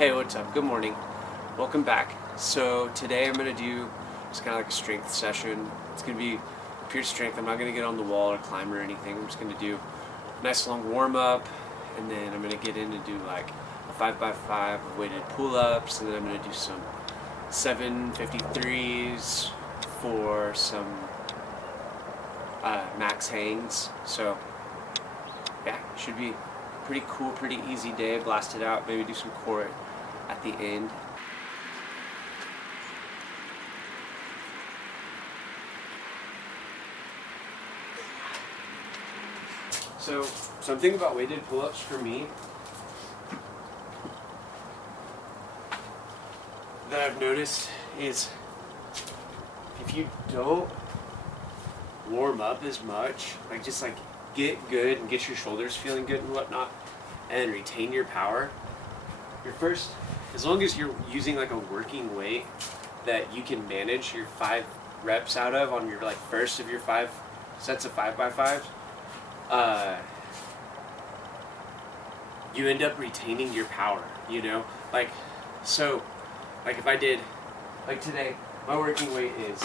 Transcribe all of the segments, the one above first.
Hey, what's up? Good morning. Welcome back. So today I'm going to do just kind of like a strength session. It's going to be pure strength. I'm not going to get on the wall or climb or anything. I'm just going to do a nice long warm up, and then I'm going to get in and do like a 5x5 of weighted pull-ups, and then I'm going to do some 753s for some max hangs. So yeah, should be pretty cool, pretty easy day. Blast it out, maybe do some core at the end. So something about weighted pull-ups for me that I've noticed is if you don't warm up as much, like just like get good and get your shoulders feeling good and whatnot, and retain your power, your first, as long as you're using like a working weight that you can manage your 5 reps out of on your like first of your 5 sets of 5x5s, you end up retaining your power, you know? Like, so, like if I did, like today, my working weight is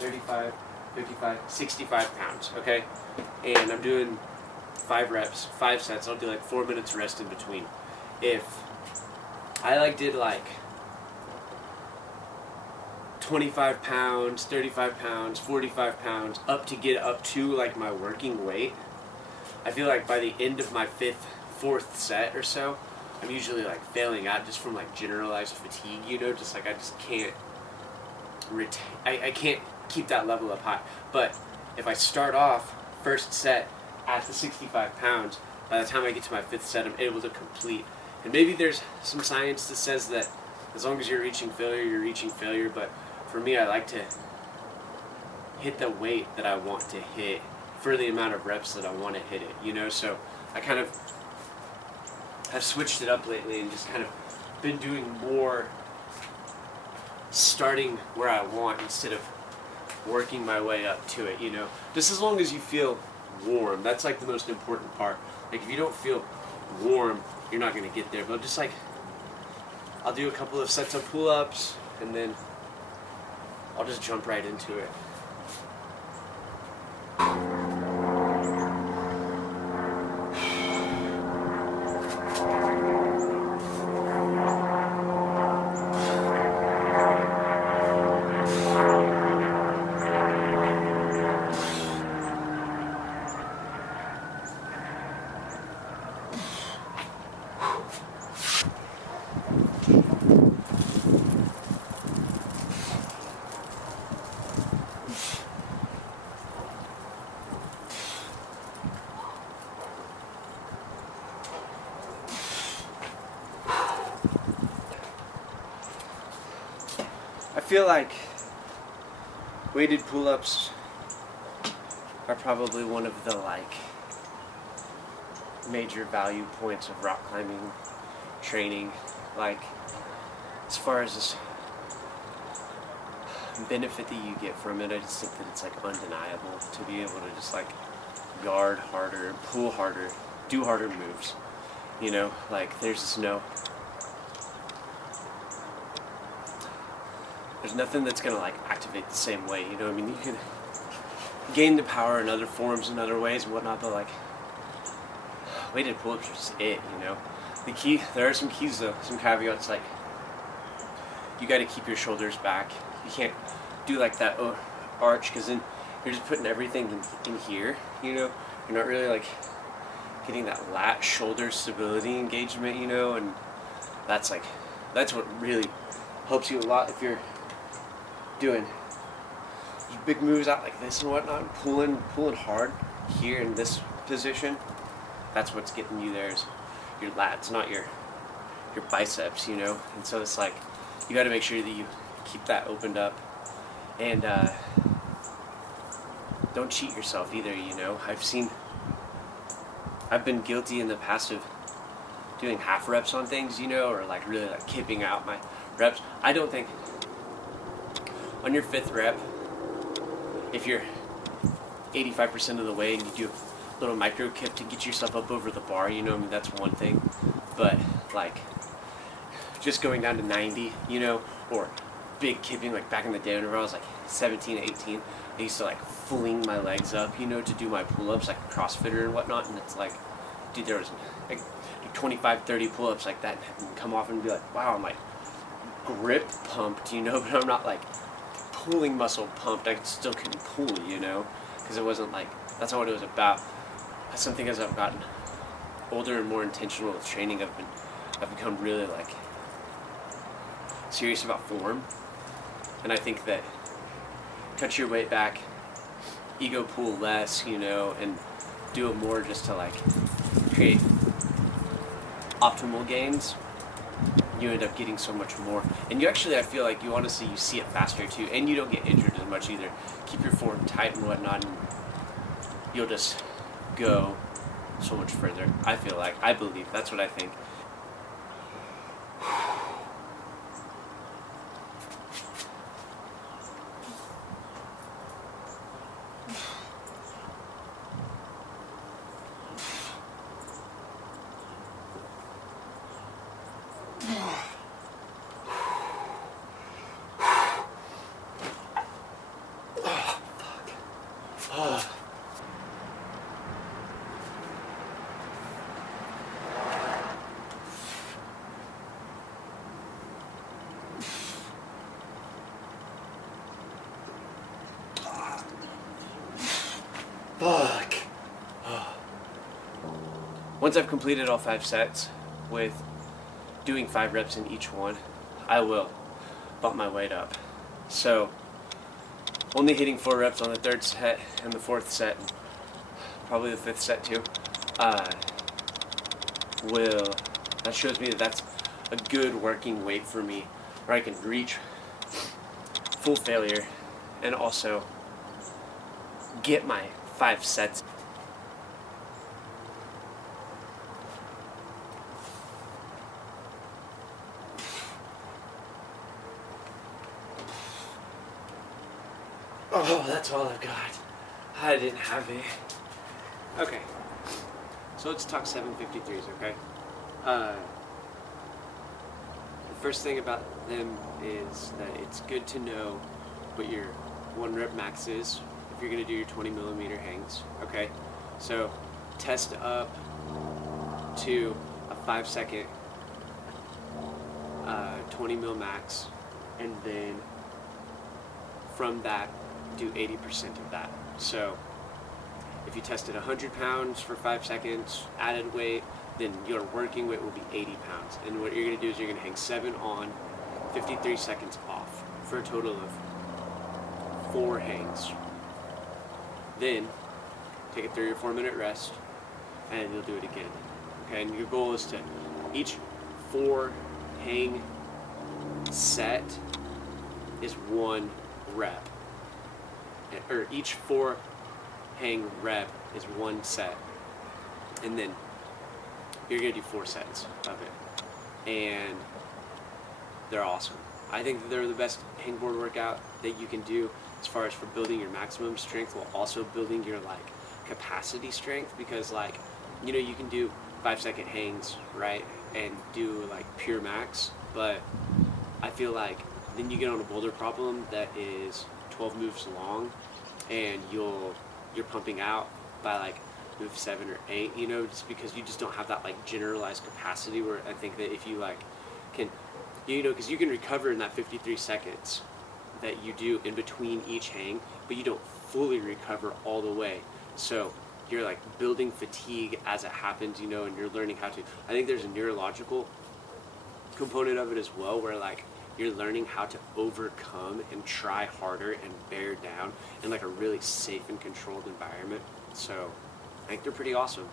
35, 55, 65 pounds, okay? And I'm doing 5 reps, 5 sets. I'll do like 4 minutes rest in between. If I like did like 25 pounds, 35 pounds, 45 pounds, up to get up to like my working weight, I feel like by the end of my 4th set or so, I'm usually like failing out just from like generalized fatigue, you know, just like I just can't retain, I can't keep that level up high. But if I start off first set at the 65 pounds, by the time I get to my 5th set, I'm able to complete. And maybe there's some science that says that as long as you're reaching failure, you're reaching failure. But for me, I like to hit the weight that I want to hit for the amount of reps that I want to hit it, you know? So I kind of have switched it up lately and just kind of been doing more starting where I want instead of working my way up to it, you know? Just as long as you feel warm, that's like the most important part. Like if you don't feel warm, you're not going to get there. But just like, I'll do a couple of sets of pull-ups and then I'll just jump right into it. I feel like weighted pull-ups are probably one of the like major value points of rock climbing training. Like as far as this benefit that you get from it, I just think that it's like undeniable to be able to just like guard harder, pull harder, do harder moves. You know, like there's nothing that's gonna like activate the same way, you know what I mean? You can gain the power in other forms and other ways and whatnot, but like weighted pull-ups are just it, you know? The key, there are some keys though, some caveats, like you gotta keep your shoulders back. You can't do like that arch, because then you're just putting everything in here, you know? You're not really like getting that lat shoulder stability engagement, you know? And that's what really helps you a lot if you're doing big moves out like this and whatnot, and pulling hard here in this position. That's what's getting you there is your lats, not your biceps, you know. And so it's like you got to make sure that you keep that opened up, and don't cheat yourself either, you know. I've been guilty in the past of doing half reps on things, you know, or like really like kipping out my reps. I don't think on your 5th rep, if you're 85% of the way and you do a little micro kip to get yourself up over the bar, you know, I mean, that's one thing. But like just going down to 90, you know, or big kipping, like back in the day whenever I was like 17, 18, I used to like fling my legs up, you know, to do my pull-ups, like a CrossFitter and whatnot, and it's like, dude, there was like 25, 30 pull-ups like that, and come off and be like, wow, I'm like grip pumped, you know, but I'm not like pulling muscle pumped. I still couldn't pull, you know, because it wasn't like, that's not what it was about. Something as I've gotten older and more intentional with training, I've become really like serious about form, and I think that cut your weight back, ego pull less, you know, and do it more just to like create optimal gains. You end up getting so much more, and you actually, I feel like you honestly, you see it faster too, and you don't get injured as much either. Keep your form tight and whatnot, and you'll just go so much further. I feel like, I believe, that's what I think. Fuck. Once I've completed all 5 sets with doing 5 reps in each one, I will bump my weight up. So, only hitting 4 reps on the 3rd set and the 4th set, probably the 5th set too, that shows me that that's a good working weight for me, where I can reach full failure and also get my 5 sets. Oh, that's all I've got. I didn't have it. Okay. So let's talk 753s, okay? The first thing about them is that it's good to know what your 1 rep max is if you're going to do your 20 millimeter hangs, okay? So test up to a 5 second 20 mil max, and then from that do 80% of that. So if you tested 100 pounds for 5 seconds, added weight, then your working weight will be 80 pounds. And what you're going to do is you're going to hang 7 on, 53 seconds off, for a total of 4 hangs. Then take a 3 or 4 minute rest, and you'll do it again. Okay, and your goal is to, each 4 hang set is 1 rep. Or each 4 hang rep is 1 set. And then you're going to do 4 sets of it. And they're awesome. I think that they're the best hangboard workout that you can do as far as for building your maximum strength while also building your like capacity strength, because like, you know, you can do 5 second hangs, right, and do like pure max, but I feel like then you get on a boulder problem that is 12 moves long, and you're pumping out by like move 7 or 8, you know, just because you just don't have that like generalized capacity, where I think that if you like can, you know, because you can recover in that 53 seconds that you do in between each hang, but you don't fully recover all the way. So you're like building fatigue as it happens, you know, and you're learning how to, I think there's a neurological component of it as well, where like you're learning how to overcome and try harder and bear down in like a really safe and controlled environment. So I think they're pretty awesome.